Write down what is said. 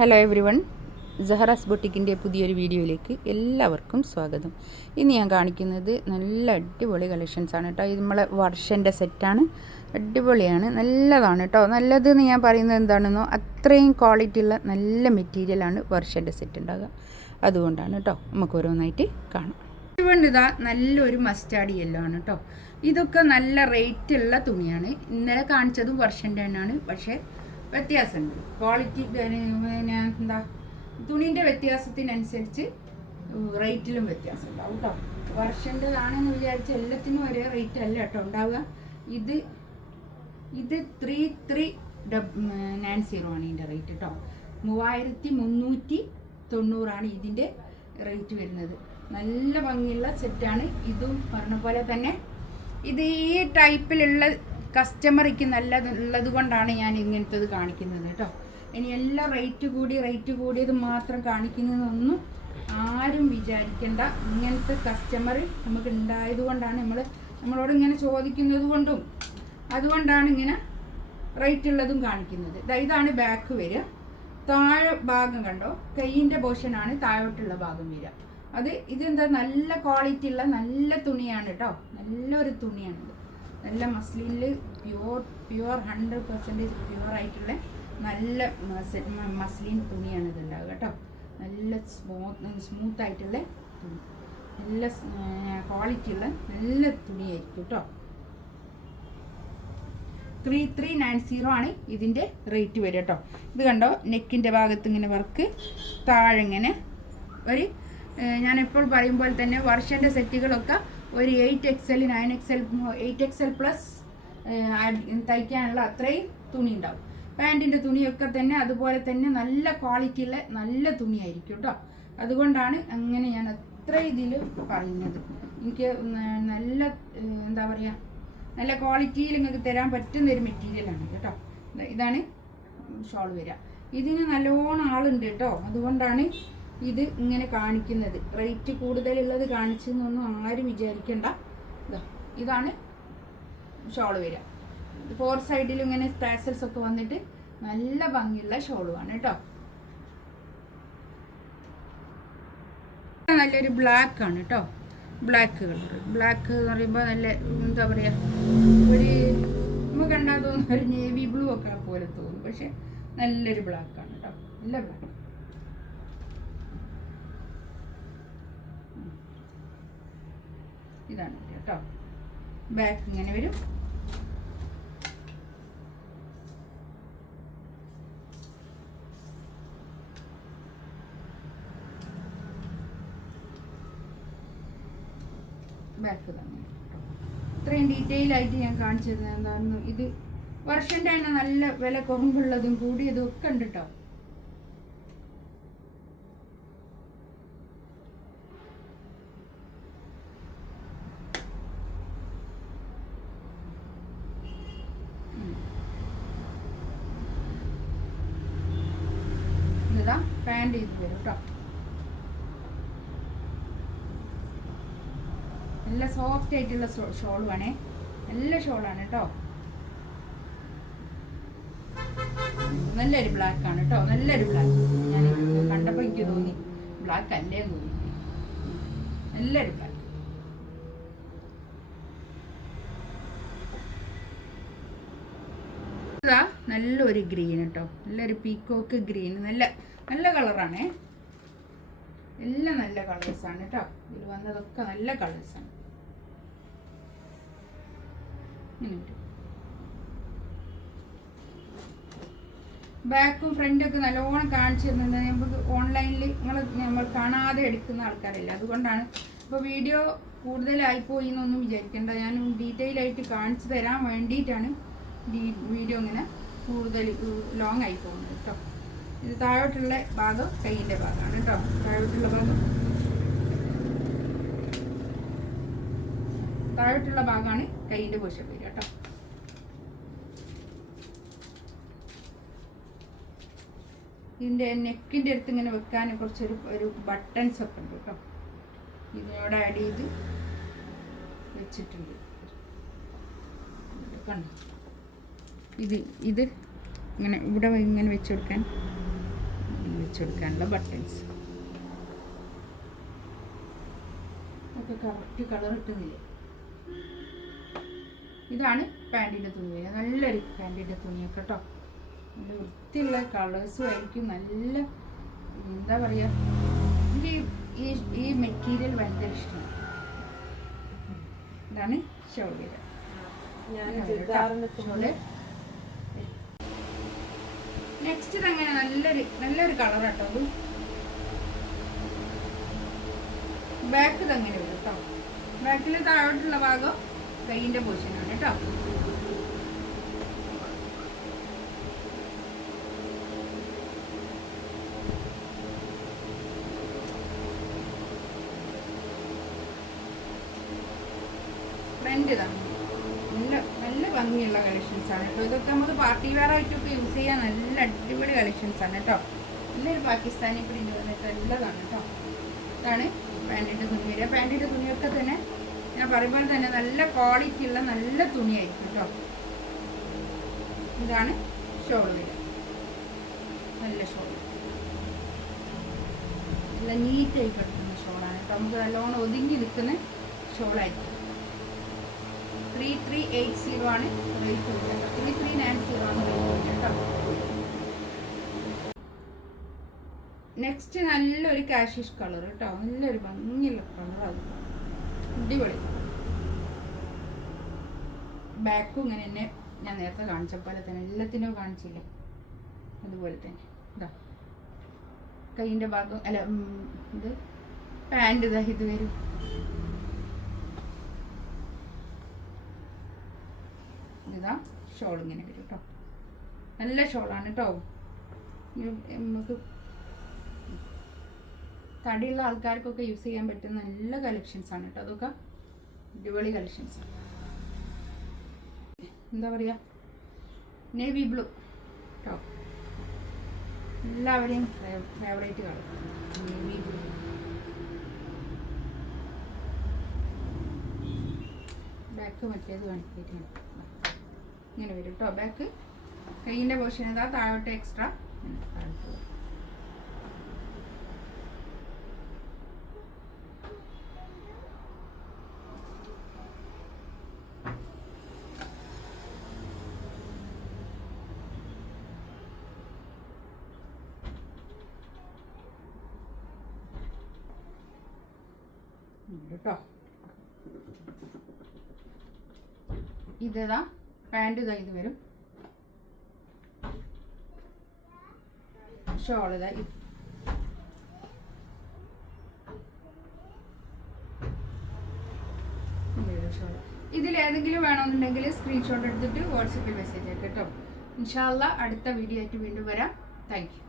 Hello every one, സഹറാസ് ബൊട്ടിക്കിൻ്റെ പുതിയൊരു വീഡിയോയിലേക്ക് എല്ലാവർക്കും സ്വാഗതം. ഇന്ന് ഞാൻ കാണിക്കുന്നത് നല്ല അടിപൊളി കളക്ഷൻസാണ് കേട്ടോ. ഇത് നമ്മളെ വർഷൻ്റെ സെറ്റാണ്. അടിപൊളിയാണ്, നല്ലതാണ് കേട്ടോ. നല്ലതെന്ന് ഞാൻ പറയുന്നത് എന്താണെന്നോ, അത്രയും ക്വാളിറ്റി ഉള്ള നല്ല മെറ്റീരിയലാണ് വർഷൻ്റെ സെറ്റ് ഉണ്ടാകുക. അതുകൊണ്ടാണ് കേട്ടോ. നമുക്ക് ഓരോന്നായിട്ട് കാണാം. ഇതുകൊണ്ട് ഇതാ നല്ലൊരു മസ്റ്റാർഡ് യെല്ലോ ആണ് കേട്ടോ. ഇതൊക്കെ നല്ല റേറ്റുള്ള തുണിയാണ്. ഇന്നലെ കാണിച്ചതും വർഷൻ്റെ തന്നെയാണ്, പക്ഷേ വ്യത്യാസമുണ്ട്. ക്വാളിറ്റി പിന്നെ എന്താ തുണീൻ്റെ വ്യത്യാസത്തിനനുസരിച്ച് റേറ്റിലും വ്യത്യാസം ഉണ്ടാവും കേട്ടോ. വർഷൻ്റെതാണെന്ന് വിചാരിച്ച് എല്ലാത്തിനും ഒരേ റേറ്റ് അല്ല കേട്ടോ ഉണ്ടാവുക. ഇത് 3390 ആണ് ഇതിൻ്റെ റേറ്റ് കേട്ടോ. 3390 ഇതിൻ്റെ റേറ്റ് വരുന്നത്. നല്ല ഭംഗിയുള്ള സെറ്റാണ്. ഇതും പറഞ്ഞ പോലെ തന്നെ ഇത് ഈ ടൈപ്പിലുള്ള കസ്റ്റമർക്ക് നല്ലതുള്ളത് കൊണ്ടാണ് ഞാൻ ഇങ്ങനത്തത് കാണിക്കുന്നത് കേട്ടോ. ഇനി എല്ലാം റേറ്റ് കൂടിയത് മാത്രം കാണിക്കുന്നതൊന്നും ആരും വിചാരിക്കേണ്ട. ഇങ്ങനത്തെ കസ്റ്റമർ നമുക്ക് ഉണ്ടായത് കൊണ്ടാണ് നമ്മളോട് ഇങ്ങനെ ചോദിക്കുന്നത് കൊണ്ടും അതുകൊണ്ടാണ് ഇങ്ങനെ റേറ്റ് ഉള്ളതും കാണിക്കുന്നത്. ഇതാണ് ബാക്ക് വരിക. താഴെ ഭാഗം കണ്ടോ, കൈയിൻ്റെ പോർഷനാണ് താഴോട്ടുള്ള ഭാഗം വരിക. ഇതെന്താ നല്ല ക്വാളിറ്റി ഉള്ള നല്ല തുണിയാണ് കേട്ടോ. നല്ലൊരു തുണിയാണിത്. നല്ല മസ്ലിനിൽ പ്യുവർ 100% പ്യുവർ ആയിട്ടുള്ള നല്ല മസ്ലിൻ തുണിയാണ് ഇത് ഉണ്ടാവുക കേട്ടോ. നല്ല സ്മൂത്ത് ആയിട്ടുള്ള തുണി, നല്ല ക്വാളിറ്റി ഉള്ള നല്ല തുണിയായിരിക്കും കേട്ടോ. 3390 ആണ് ഇതിൻ്റെ റേറ്റ് വരിക കേട്ടോ. ഇത് കണ്ടോ, നെക്കിൻ്റെ ഭാഗത്ത് ഇങ്ങനെ വർക്ക്, താഴെ ഇങ്ങനെ ഒരു ഞാനെപ്പോൾ പറയുമ്പോൾ തന്നെ വർഷൻ്റെ സെറ്റുകളൊക്കെ ഒരു 8XL 9XL 8XL പ്ലസ് തയ്ക്കാനുള്ള അത്രയും തുണി ഉണ്ടാവും. പാൻറ്റിൻ്റെ തുണിയൊക്കെ തന്നെ അതുപോലെ തന്നെ നല്ല ക്വാളിറ്റിയുള്ള നല്ല തുണിയായിരിക്കും കേട്ടോ. അതുകൊണ്ടാണ് അങ്ങനെ ഞാൻ അത്ര ഇതിൽ പറയുന്നത്. എനിക്ക് നല്ല എന്താ പറയുക, നല്ല ക്വാളിറ്റിയിൽ നിങ്ങൾക്ക് തരാൻ പറ്റുന്നൊരു മെറ്റീരിയലാണ് കേട്ടോ. ഇതാണ് ഷോൾ വരിക. ഇതിന് നല്ലോണം ആളുണ്ട് കേട്ടോ. അതുകൊണ്ടാണ് ഇത് ഇങ്ങനെ കാണിക്കുന്നത്. റേറ്റ് കൂടുതലുള്ളത് കാണിച്ചെന്നൊന്നും ആരും വിചാരിക്കണ്ട. ഇതാണ് ഷോൾ വരിക. 4 സൈഡിലും ഇങ്ങനെ ടാസൽസ് ഒക്കെ വന്നിട്ട് നല്ല ഭംഗിയുള്ള ഷോളുമാണ് കേട്ടോ. നല്ലൊരു ബ്ലാക്ക് ആണ് കേട്ടോ. Black colour. ബ്ലാക്ക് എന്ന് പറയുമ്പോൾ നല്ല എന്താ പറയുക, ഒരു നമുക്ക് കണ്ടാൽ തോന്നുന്നു ഒരു നേവി ബ്ലൂ ഒക്കെ പോലെ തോന്നും, പക്ഷെ നല്ലൊരു ബ്ലാക്കാണ് കേട്ടോ. നല്ല ബ്ലാക്ക്. ഇതാണ് കേട്ടോ. ബാക്ക് ഇങ്ങനെ വരും. ബാക്ക് തന്നെ. ഇത്രയും ഡീറ്റെയിൽ ആയിട്ട് ഞാൻ കാണിച്ചു തരുന്നത് എന്താണെന്ന്. ഇത് വർഷൻ്റെ തന്നെ നല്ല വില കുറവുള്ളതും കൂടിയതും ഒക്കെ ഉണ്ട് കേട്ടോ. ഇതാ പാൻറ് ചെയ്ത് വരും കേട്ടോ. നല്ല സോഫ്റ്റ് ആയിട്ടുള്ള ഷോളുമാണേ. നല്ല ഷോളാണ് കേട്ടോ. നല്ലൊരു ബ്ലാക്ക് ആണ് കേട്ടോ. നല്ലൊരു ബ്ലാക്ക്. ഞാൻ കണ്ടപ്പോൾ എനിക്ക് തോന്നി ബ്ലാക്ക് അല്ലേന്ന് തോന്നി. നല്ലൊരു ബ്ലാക്ക്. ഇതാ നല്ലൊരു ഗ്രീൻ കേട്ടോ. നല്ലൊരു പീക്കോക്ക് ഗ്രീൻ. നല്ല നല്ല കളറാണേ. എല്ലാം നല്ല കളേഴ്സാണ് കേട്ടോ. ഇതിൽ വന്നതൊക്കെ നല്ല കളേഴ്സാണ്. ബാക്കും ഫ്രണ്ടൊക്കെ നല്ലോണം കാണിച്ചു തരുന്നത് നമുക്ക് ഓൺലൈനിൽ നമ്മൾ കാണാതെ എടുക്കുന്ന ആൾക്കാരല്ല. അതുകൊണ്ടാണ് ഇപ്പോൾ വീഡിയോ കൂടുതലായിപ്പോയി എന്നൊന്നും വിചാരിക്കേണ്ട. ഞാൻ ഡീറ്റെയിൽ ആയിട്ട് കാണിച്ചു തരാൻ വേണ്ടിയിട്ടാണ് വീഡിയോ ഇങ്ങനെ കൂടുതൽ ലോങ് ആയി പോകുന്നത് കേട്ടോ. ഇത് താഴോട്ടുള്ള ഭാഗം കൈയിൻ്റെ ഭാഗമാണ് കേട്ടോ. താഴോട്ടുള്ള ഭാഗമാണ് കൈയിൻ്റെ പോഷൻ വരിക കേട്ടോ. ഇതിൻ്റെ നെക്കിൻ്റെ അടുത്ത് ഇങ്ങനെ വെക്കാൻ കുറച്ചൊരു ബട്ടൺസ് ഒക്കെ ഉണ്ട് കേട്ടോ. ഇതിനോട് ആഡ് ചെയ്ത് വെച്ചിട്ടുണ്ട്. കണ്ടോ, ഇത് ഇങ്ങനെ ഇവിടെ ഇങ്ങനെ വെച്ച് കൊടുക്കാൻ വെച്ച് കൊടുക്കാനുള്ള ബട്ടൺസ് ഒക്കെ കറക്റ്റ് കളർ ഇട്ടുന്നില്ല. ഇതാണ് പാൻറ്റിൻ്റെ തുണി വരിക. നല്ലൊരു പാൻറ്റിൻ്റെ തുണിയൊക്കെ കേട്ടോ. നല്ല വൃത്തിയുള്ള കളേഴ്സും ആയിരിക്കും. നല്ല എന്താ പറയുക, എനിക്ക് ഈ മെറ്റീരിയൽ ഭയങ്കര ഇഷ്ടമാണ്. ഇതാണ് ഷോൾ വരിക. നെക്സ്റ്റ് ഇതങ്ങനെ നല്ലൊരു കളർ കേട്ടോ. അത് ബാക്ക് ഇതങ്ങനെ വരും കേട്ടോ. ബാക്കിൽ താഴോട്ടുള്ള ഭാഗം കൈയിൻ്റെ പോർഷനാണ് കേട്ടോ. ഫ്രണ്ട് ഇതാണ്. നല്ല ഭംഗിയുള്ള കളക്ഷൻസ് ആണ് കേട്ടോ. ഇതൊക്കെ നമുക്ക് പാർട്ടി വെയർ ആയിട്ടൊക്കെ യൂസ് ചെയ്യാൻ നല്ല അടിപൊളി കളക്ഷൻസ് ആണ് കേട്ടോ. നല്ലൊരു പാകിസ്ഥാനി പ്രിന്റ് വന്നിട്ട് നല്ലതാണ് കേട്ടോ. ഇതാണ് പാൻറ്റിൻ്റെ തുണി വരിക. പാൻറ്റിൻ്റെ തുണിയൊക്കെ തന്നെ ഞാൻ പറയുമ്പോൾ തന്നെ നല്ല ക്വാളിറ്റി ഉള്ള നല്ല തുണിയായിരിക്കും കേട്ടോ. ഇതാണ് ഷോൾ വരിക. നല്ല ഷോൾ, നല്ല നീറ്റായി കിടക്കുന്ന ഷോളാണ് കേട്ടോ. നമുക്ക് നല്ലോണം ഒതുങ്ങി നിൽക്കുന്ന ഷോളായിരിക്കും. 3380 ആണ് റേറ്റ് വരുന്നത്. 3390 ആണ് റേറ്റ് വരുന്നത് കേട്ടോ. നെക്സ്റ്റ് നല്ലൊരു കാഷിഷ് കളർ കേട്ടോ. നല്ലൊരു ഭംഗിയുള്ള കളർ. അത് അടിപൊളി. ബാക്കും ഇങ്ങനെ തന്നെ ഞാൻ നേരത്തെ കാണിച്ച പോലെ തന്നെ എല്ലാത്തിനും കാണിച്ചില്ലേ അതുപോലെ തന്നെ. ഇതാ കൈയിൻ്റെ ഭാഗം അല്ല ഇത് പാൻറ് ഇതാ ഇത് വരും. ഇതാ ഷോൾ ഇങ്ങനെ വരും കേട്ടോ. നല്ല ഷോളാണ് കേട്ടോ. നമുക്ക് തടിയുള്ള ആൾക്കാർക്കൊക്കെ യൂസ് ചെയ്യാൻ പറ്റുന്ന നല്ല കളക്ഷൻസ് ആണ് കേട്ടോ. അതൊക്കെ അടിപൊളി കളക്ഷൻസ്. എന്താ പറയുക, നേവി ബ്ലൂ കേട്ടോ. എല്ലാവരെയും favourite colour navy blue. Back മറ്റേത് കാണിച്ചിട്ടുണ്ട്. ഇങ്ങനെ വരും കേട്ടോ ബാക്ക്. കൈയിൻ്റെ പോർഷൻ ഇതാ താഴോട്ട് എക്സ്ട്രാ കേട്ടോ. ഇതാ പാൻറ് ഇതാ ഇത് വരും. ഷോൾ ഇതാ ഇതിലേതെങ്കിലും വേണമെന്നുണ്ടെങ്കിൽ സ്ക്രീൻഷോട്ട് എടുത്തിട്ട് വാട്സപ്പിൽ മെസ്സേജ് ആക്കാം കേട്ടോ. ഇൻഷാ അല്ലാഹ് അടുത്ത വീഡിയോ ആയിട്ട് വീണ്ടും വരാം. Thank you.